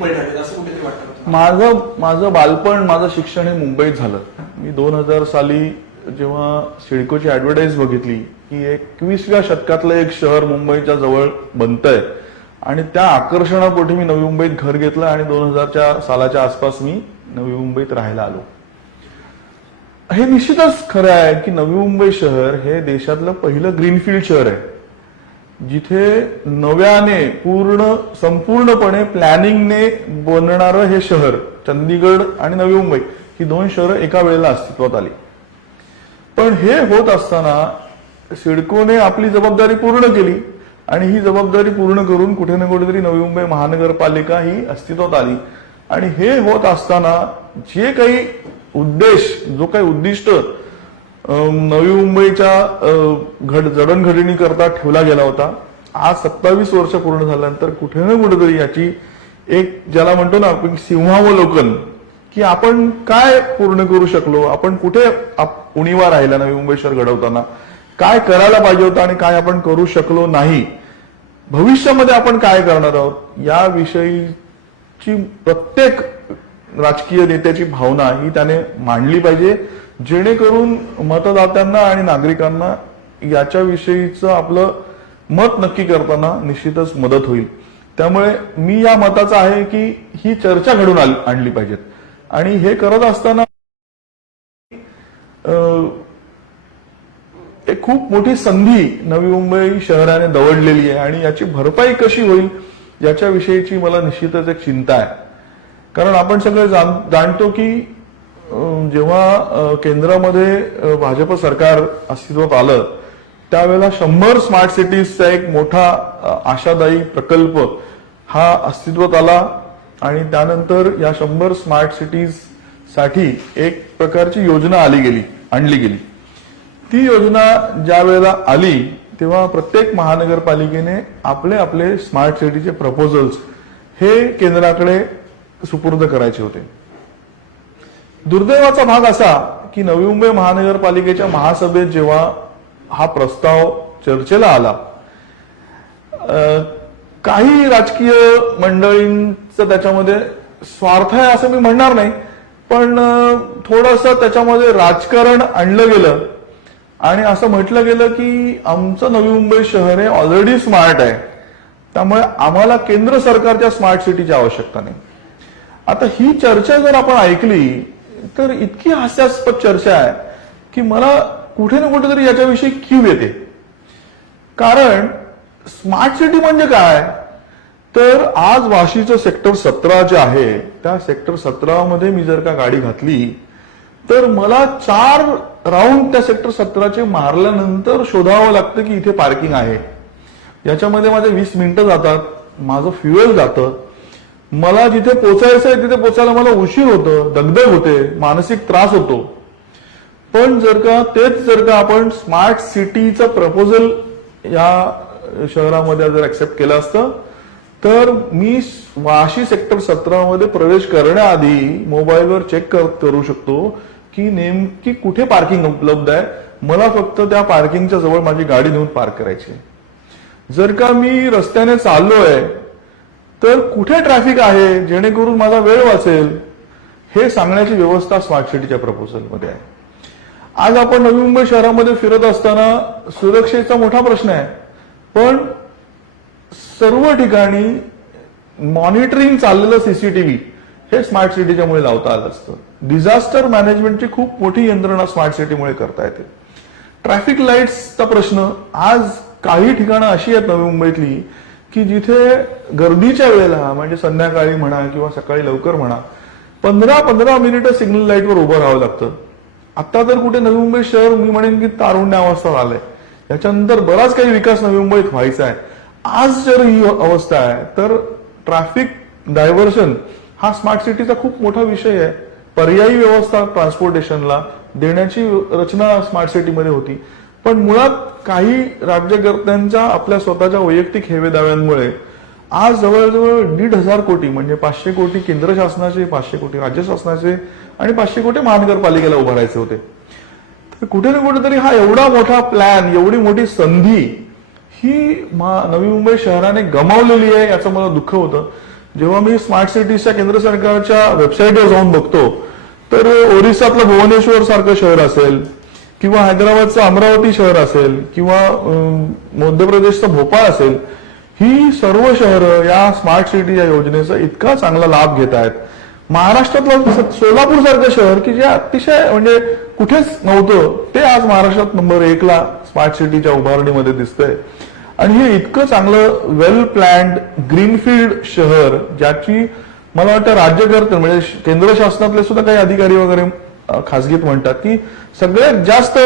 पिंपळ ठरले असं कुठेतरी वाटतं? माझं बालपण, माझं शिक्षण हे मुंबईत झालं. मी 2000 साली जेव्हा सिडकोची ऍडव्हर्टाईज बघितली की 21व्या शतकातलं एक शहर मुंबईच्या जवळ बनतंय आणि त्या आकर्षणापोटी मी नवी मुंबईत घर घेतलं आणि 2000 सालाच्या आसपास मी नवी मुंबईत राहायला आलो. हे निश्चितच खरं आहे की नवी मुंबई शहर हे देशातलं पहिलं ग्रीनफील्ड शहर आहे, जिथे नव्याने संपूर्णपणे प्लॅनिंगने बनणारं हे शहर. चंदीगड आणि नवी मुंबई ही दोन शहरं एका वेळेला अस्तित्वात आली. पण हे होत असताना सिडकोने आपली जबाबदारी पूर्ण केली आणि ही जबाबदारी पूर्ण करून कुठे ना कुठेतरी नवी मुंबई महानगरपालिका ही अस्तित्वात आली. आणि हे होत असताना जे काही जो काही उद्दिष्ट नवी मुंबईच्या जडणघडणी करता ठेवला गेला होता, आज 27 वर्ष पूर्ण झाल्यानंतर कुठे ना कुठेतरी याची एक ज्याला म्हणतो ना आपण सिंहावलोकन, की आपण काय पूर्ण करू शकलो, आपण कुठे उणीवा राहिला नवी मुंबई शहर घडवताना, काय करायला पाहिजे होतं आणि काय आपण करू शकलो नाही, भविष्यामध्ये आपण काय करणार आहोत, याविषयीची प्रत्येक राजकीय नेत्याची भावना ही त्याने मांडली पाहिजे, जेणेकरून मतदात्यांना आणि नागरिकांना याच्याविषयीचं आपलं मत नक्की करताना निश्चितच मदत होईल. त्यामुळे मी या मताचा आहे की ही चर्चा घडून आणली पाहिजेत आणि हे करत असताना एक खूप मोठी संधी नवी मुंबई शहराने दवडलेली आहे आणि याची भरपाई कशी होईल याच्याविषयीची मला निश्चितच एक चिंता आहे. कारण आपण सगळे जाणतो की जेव्हा केंद्रामध्ये भाजप सरकार अस्तित्वात आलं त्यावेळेला 100 स्मार्ट सिटीजचा एक मोठा आशादायी प्रकल्प हा अस्तित्वात आला आणि त्यानंतर या 100 स्मार्ट सिटीज साठी एक प्रकारची योजना आणली गेली. ती योजना ज्या वेळेला आली तेव्हा प्रत्येक महानगरपालिकेने आपले स्मार्ट सिटीचे प्रपोजल्स हे केंद्राकडे सुपूर्द करायचे होते. दुर्दैवाचा भाग असा की नवी मुंबई महानगरपालिकेच्या महासभेत जेव्हा हा प्रस्ताव चर्चेला आला, काही राजकीय मंडळींचं त्याच्यामध्ये स्वार्थ आहे असं मी म्हणणार नाही, पण थोडंसं त्याच्यामध्ये राजकारण आणलं गेलं आणि असं म्हटलं गेलं की आमचं नवी मुंबई शहर हे ऑलरेडी स्मार्ट आहे, त्यामुळे आम्हाला केंद्र सरकारच्या स्मार्ट सिटीची आवश्यकता नाही. आता ही चर्चा जर आपण ऐकली तर इतकी हास्यास्पद चर्चा आहे की मला कुठे ना कुठेतरी याच्याविषयी कीव येते. कारण स्मार्ट सिटी म्हणजे काय, तर आज वाशीचं सेक्टर 17 जे आहे त्या सेक्टर 17 मध्ये मी जर का गाडी घातली तर मला 4 राऊंड त्या सेक्टर 17 मारल्यानंतर शोधावं लागतं की इथे पार्किंग आहे. याच्यामध्ये माझे 20 मिनिटं जातात, माझं फ्युएल जातं, मला जिथे पोचायचंय तिथे पोचायला मला उशीर होतो, दगदग होते, मानसिक त्रास होतो. पण जर का आपण स्मार्ट सिटीचं प्रपोजल या शहरामध्ये जर ऍक्सेप्ट केलं असतं तर मी वाशी सेक्टर 17 मध्ये प्रवेश करण्याआधी मोबाईलवर चेक करू शकतो की नेमकी कुठे पार्किंग उपलब्ध आहे, मला फक्त त्या पार्किंगच्या जवळ माझी गाडी नेऊन पार्क करायची. जर का मी रस्त्याने चाललोय तर कुठे ट्रॅफिक आहे जेणेकरून माझा वेळ वाचेल हे सांगण्याची व्यवस्था स्मार्ट सिटीच्या प्रपोजलमध्ये आहे. आज आपण नवी मुंबई शहरामध्ये फिरत असताना सुरक्षेचा मोठा प्रश्न आहे, पण सर्व ठिकाणी मॉनिटरिंग चाललेलं सीसीटीव्ही हे स्मार्ट सिटीच्या मुळे लावता आलं असतं. डिझास्टर मॅनेजमेंटची खूप मोठी यंत्रणा स्मार्ट सिटीमुळे करता येते. ट्रॅफिक लाईट्सचा प्रश्न आज काही ठिकाणं अशी आहेत नवी मुंबईतली की जिथे गर्दीच्या वेळेला म्हणजे संध्याकाळी म्हणा किंवा सकाळी लवकर म्हणा 15-15 मिनिटं सिग्नल लाईटवर उभं राहावं लागतं. आता तर कुठे नवी मुंबई शहर मी म्हणेन की तारुण्य अवस्था आलंय, याच्यानंतर बराच काही विकास नवी मुंबईत व्हायचा आहे. आज जर ही अवस्था आहे तर ट्रॅफिक डायव्हर्शन हा स्मार्ट सिटीचा खूप मोठा विषय आहे. पर्यायी व्यवस्था ट्रान्सपोर्टेशनला देण्याची रचना स्मार्ट सिटीमध्ये होती, पण मुळात काही राज्यकर्त्यांच्या आपल्या स्वतःच्या वैयक्तिक हेवेदाव्यांमुळे आज जवळजवळ 1,500 कोटी म्हणजे 500 कोटी केंद्र शासनाचे, 500 कोटी राज्य शासनाचे आणि 500 कोटी महानगरपालिकेला उभारायचे होते. तर कुठे ना कुठेतरी हा एवढा मोठा प्लॅन, एवढी मोठी संधी ही नवी मुंबई शहराने गमावलेली आहे याचं मला दुःख होतं. जेव्हा मी स्मार्ट सिटीजच्या केंद्र सरकारच्या वेबसाईटवर जाऊन बघतो तर ओरिसातलं भुवनेश्वर सारखं शहर असेल किंवा हैदराबादचं अमरावती शहर असेल किंवा मध्य प्रदेशचं भोपाळ असेल, ही सर्व शहरं या स्मार्ट सिटी या योजनेचा इतका चांगला लाभ घेत आहेत. महाराष्ट्रातलं सोलापूर सारखं शहर की जे अतिशय म्हणजे कुठेच नव्हतं ते आज महाराष्ट्रात नंबर 1 ला स्मार्ट सिटीच्या उभारणीमध्ये दिसतंय. आणि हे इतकं चांगलं वेल प्लॅन्ड ग्रीनफील्ड शहर ज्याची मला वाटतं राज्यकर्ते म्हणजे केंद्र शासनातले सुद्धा काही अधिकारी वगैरे खासगीत म्हणतात की सगळ्यात जास्त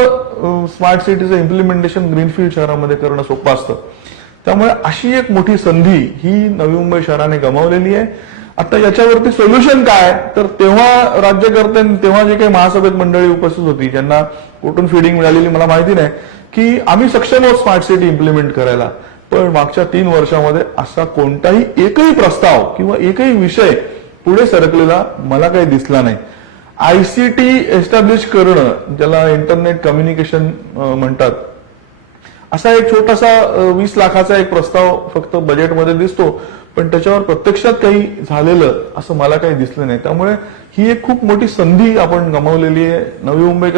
स्मार्ट सिटीचं इम्प्लिमेंटेशन ग्रीनफील्ड शहरामध्ये करणं सोपं असतं. त्यामुळे अशी एक मोठी संधी ही नवी मुंबई शहराने गमावलेली आहे. आता याच्यावरती सोल्युशन काय, तर तेव्हा राज्यकर्त्यांनी तेव्हा जे काही महासभेत मंडळी उपस्थित होती ज्यांना कुठून फिडिंग मिळालेली मला माहिती नाही की आम्ही सक्षम आहोत स्मार्ट सिटी इम्प्लिमेंट करायला, पण मागच्या 3 वर्षामध्ये असा कोणताही एकही प्रस्ताव किंवा एकही विषय पुढे सरकलेला मला काही दिसला नाही. आयसीटी एस्टॅब्लिश करणं, ज्याला इंटरनेट कम्युनिकेशन म्हणतात, असा एक छोटासा 20 लाखाचा एक प्रस्ताव फक्त बजेटमध्ये दिसतो, पण त्याच्यावर प्रत्यक्षात काही झालेलं असं मला काही दिसलं नाही. त्यामुळे ही एक खूप मोठी संधी आपण गमावलेली आहे. नवी मुंबईकर